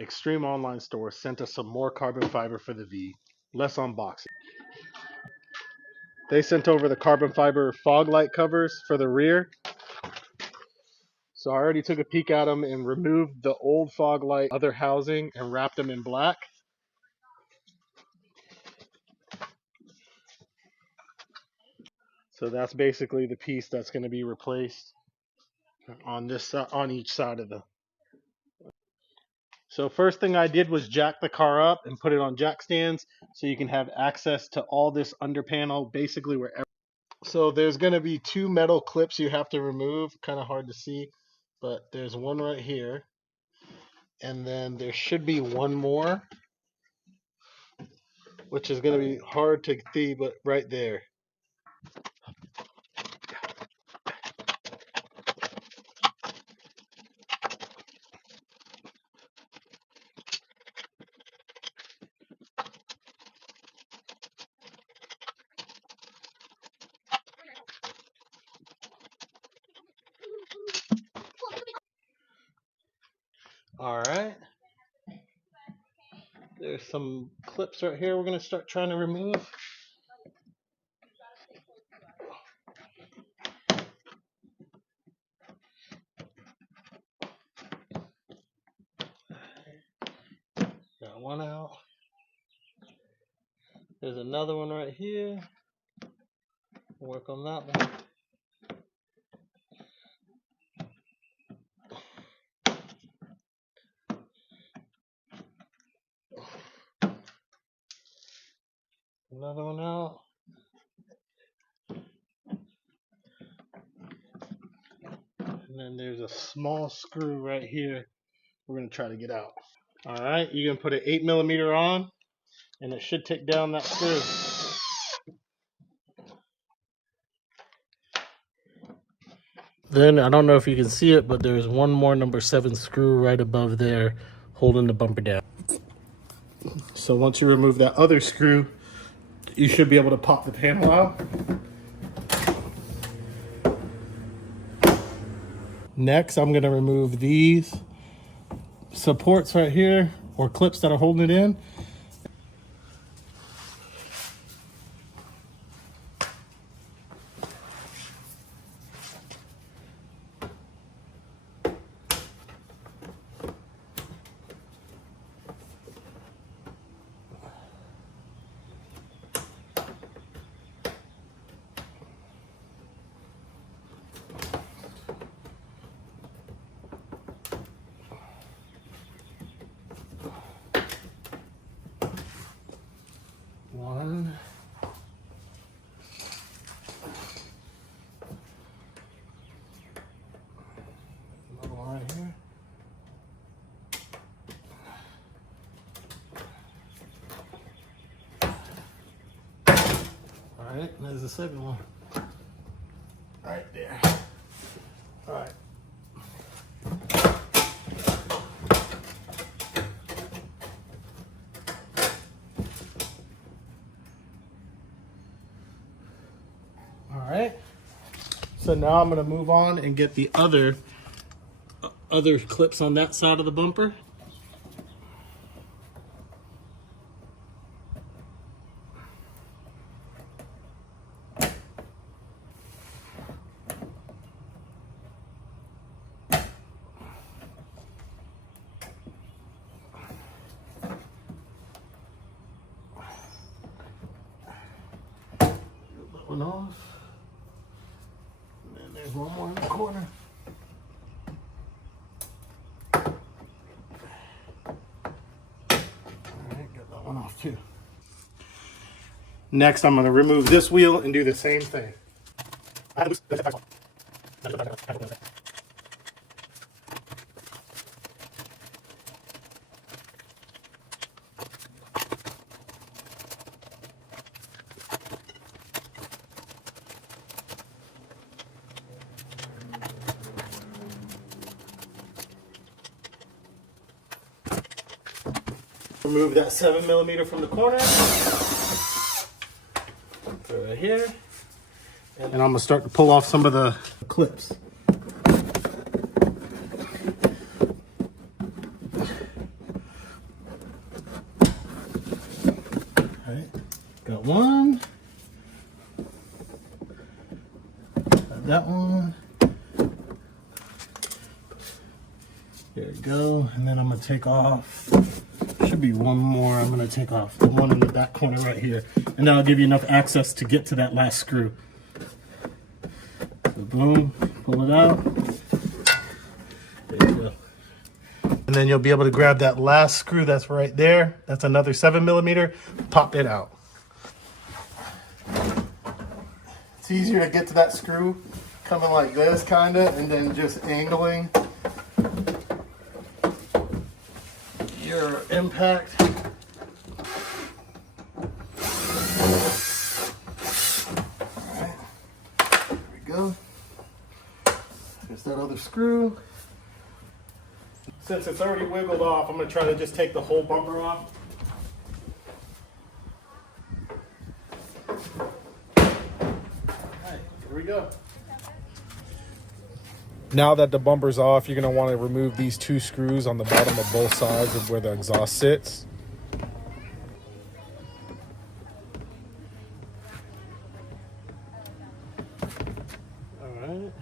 Extreme Online Store sent us some more carbon fiber for the V. Less unboxing. They sent over the carbon fiber fog light covers for the rear. So I already took a peek at them and removed the old fog light other housing and wrapped them in black. So that's basically the piece that's going to be replaced on each side of the. So first thing I did was jack the car up and put it on jack stands so you can have access to all this under panel basically wherever. So there's going to be two metal clips you have to remove, kind of hard to see, but there's one right here. And then there should be one more, which is going to be hard to see, but right there. All right. There's some clips right here we're going to start trying to remove. Got one out. There's another one right here. Work on that one. Another one out. And then there's a small screw right here we're going to try to get out. All right, you can put an 8mm on, and it should take down that screw. Then, I don't know if you can see it, but there's one more number 7 screw right above there holding the bumper down. So once you remove that other screw, you should be able to pop the panel out. Next, I'm going to remove these supports right here, or clips that are holding it in. One. Another one right here. All right, there's the second one. Right there. All right. All right. So now I'm going to move on and get the other clips on that side of the bumper. One off. And then there's one more in the corner. Alright, got that one off too. Next, I'm going to remove this wheel and do the same thing. Remove that 7mm from the corner. Put it right here. And I'm going to start to pull off some of the clips. Got one. Got that one. There we go. And then I'm gonna take off, should be one more. I'm gonna take off the one in the back corner right here. And that'll give you enough access to get to that last screw. So boom, pull it out. There you go. And then you'll be able to grab that last screw that's right there. That's another 7mm. Pop it out. It's easier to get to that screw coming like this, kinda, and then just angling your impact. Alright, there we go. There's that other screw. Since it's already wiggled off, I'm going to try to just take the whole bumper off. Alright, here we go. Now that the bumper's off, you're going to want to remove these 2 screws on the bottom of both sides of where the exhaust sits. Alright.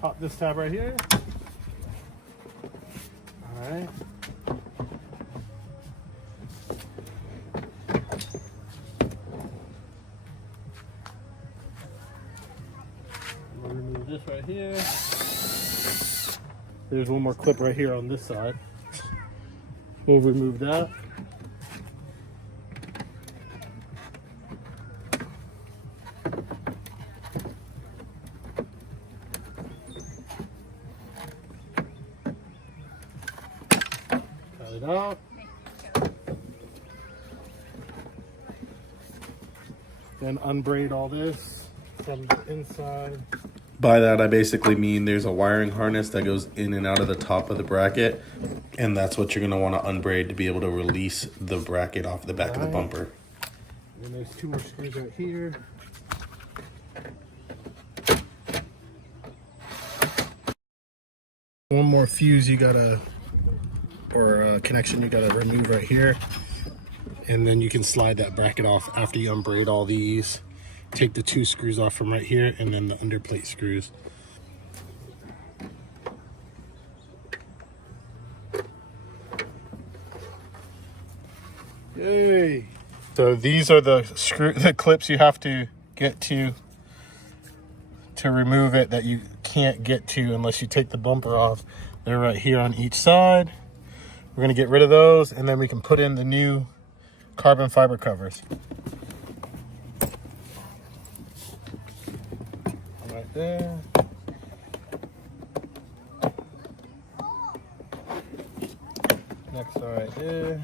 Pop this tab right here. All right. We'll remove this right here. There's one more clip right here on this side. We'll remove that. It out. Then unbraid all this from the inside. By that, I basically mean there's a wiring harness that goes in and out of the top of the bracket, and that's what you're going to want to unbraid to be able to release the bracket off the back of the bumper. And there's 2 more screws right here. One more fuse you gotta, or connection you gotta remove right here. And then you can slide that bracket off after you unbraid all these. Take the 2 screws off from right here and then the underplate screws. Yay! So these are the clips you have to get to remove it that you can't get to unless you take the bumper off. They're right here on each side. We're gonna get rid of those and then we can put in the new carbon fiber covers. Right there. Next one right there.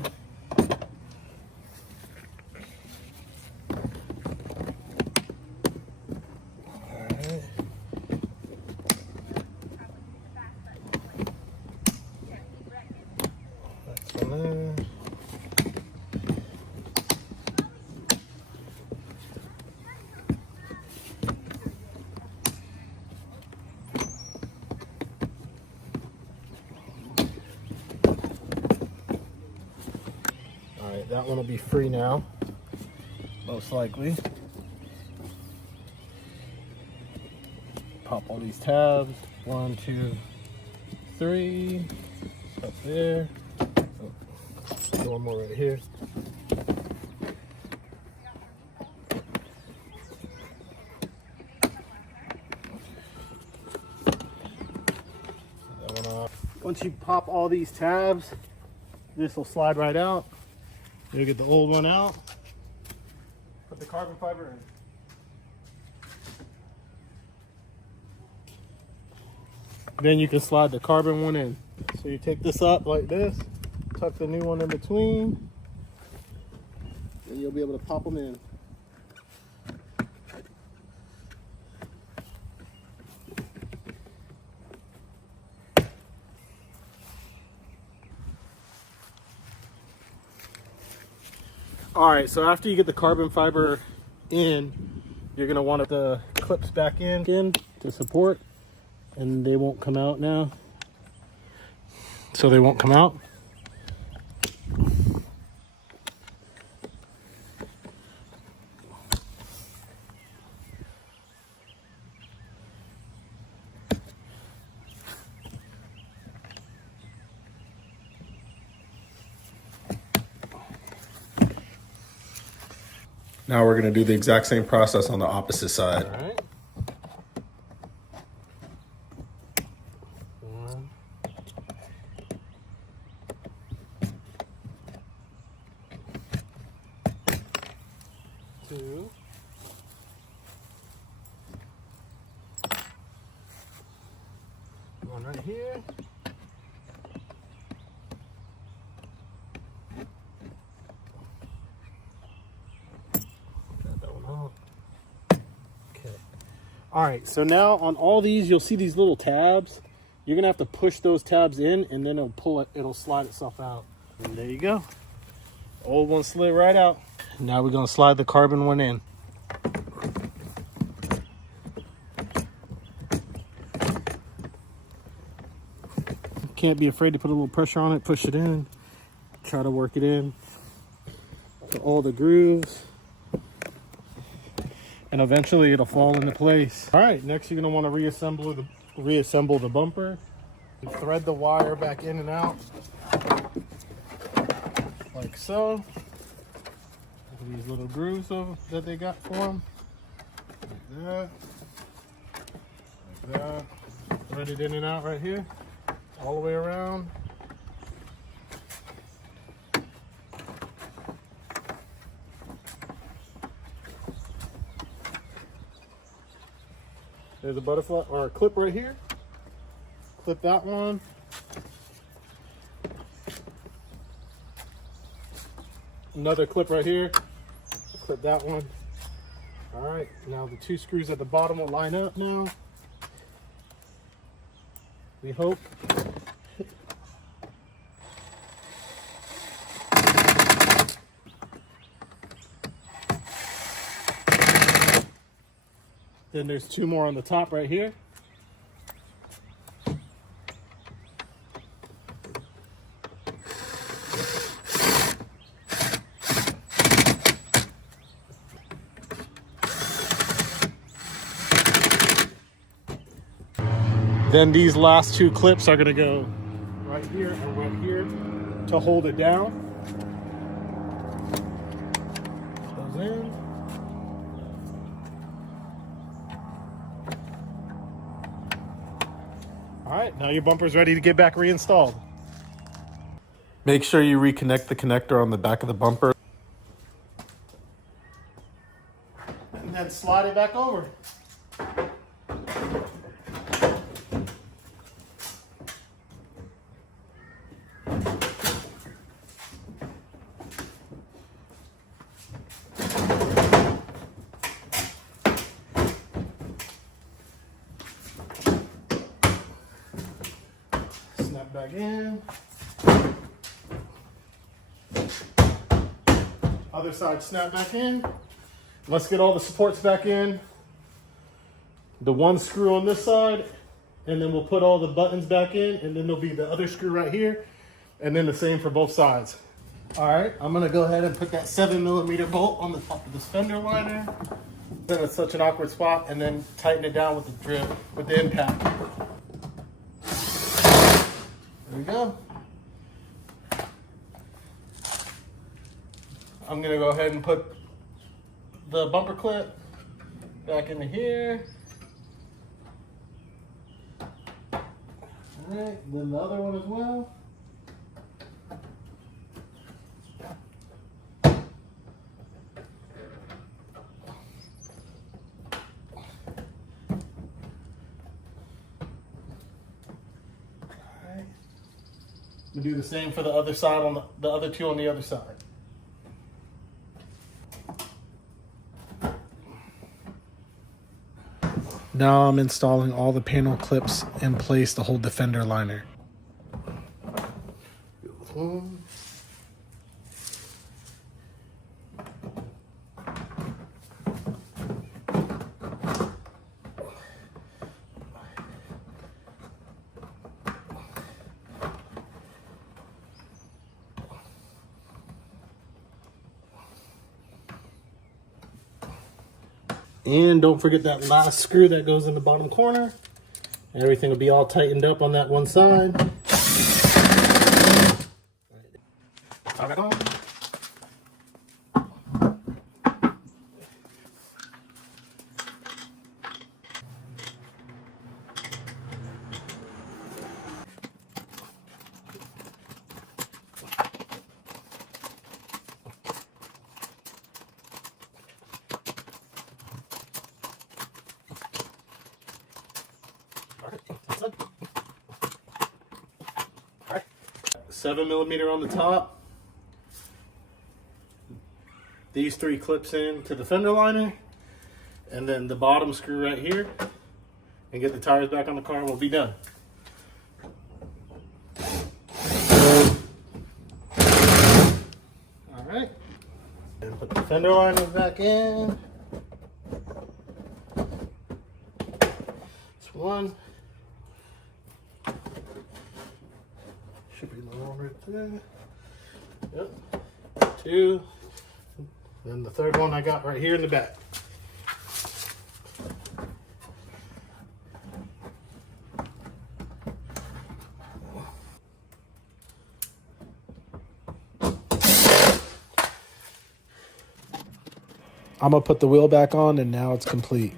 Alright, that one will be free now, most likely. Pop all these tabs. 1, 2, 3. Up there. Oh, one more right here. That one off. Once you pop all these tabs, this will slide right out. You'll get the old one out. Put the carbon fiber in. Then you can slide the carbon one in. So you take this up like this, tuck the new one in between, and you'll be able to pop them in. All right, so after you get the carbon fiber in, you're gonna want the clips back in to support, and they won't come out now. So they won't come out. Now we're going to do the exact same process on the opposite side. All right. One. Two. One right here. All right, so now on all these, you'll see these little tabs. You're gonna have to push those tabs in, and then it'll slide itself out. And there you go. Old one slid right out. Now we're gonna slide the carbon one in. Can't be afraid to put a little pressure on it, push it in, try to work it in to all the grooves. And eventually it'll fall into place. All right, next you're gonna want to reassemble the bumper. Thread the wire back in and out, like so. These little grooves that they got for them, like that, like that. Thread it in and out right here, all the way around. There's a butterfly or a clip right here. Clip that one. Another clip right here. Clip that one. All right, now the two screws at the bottom will line up now. We hope. Then there's two more on the top right here. Then these last two clips are gonna go right here and right here to hold it down. Goes in. All right, now your bumper's ready to get back reinstalled. Make sure you reconnect the connector on the back of the bumper. And then slide it back over. Snap back in. Other side, snap back in. Let's get all the supports back in. The one screw on this side, and then we'll put all the buttons back in, and then there'll be the other screw right here, and then the same for both sides. All right, I'm gonna go ahead and put that 7mm bolt on the top of this fender liner. Then it's such an awkward spot, and then tighten it down with the drill, with the impact. There we go. I'm gonna go ahead and put the bumper clip back into here. All right, then the other one as well. We do the same for the other side on the other two on the other side. Now I'm installing all the panel clips in place to hold the fender liner. And don't forget that last screw that goes in the bottom corner. Everything will be all tightened up on that one side. All right, on. All right. 7mm on the top. These 3 clips in to the fender liner, and then the bottom screw right here, and get the tires back on the car, and we'll be done. All right, and put the fender liners back in. That's one. Should be low right there. Yep. 2. Then the third one I got right here in the back. I'm gonna put the wheel back on, and now it's complete.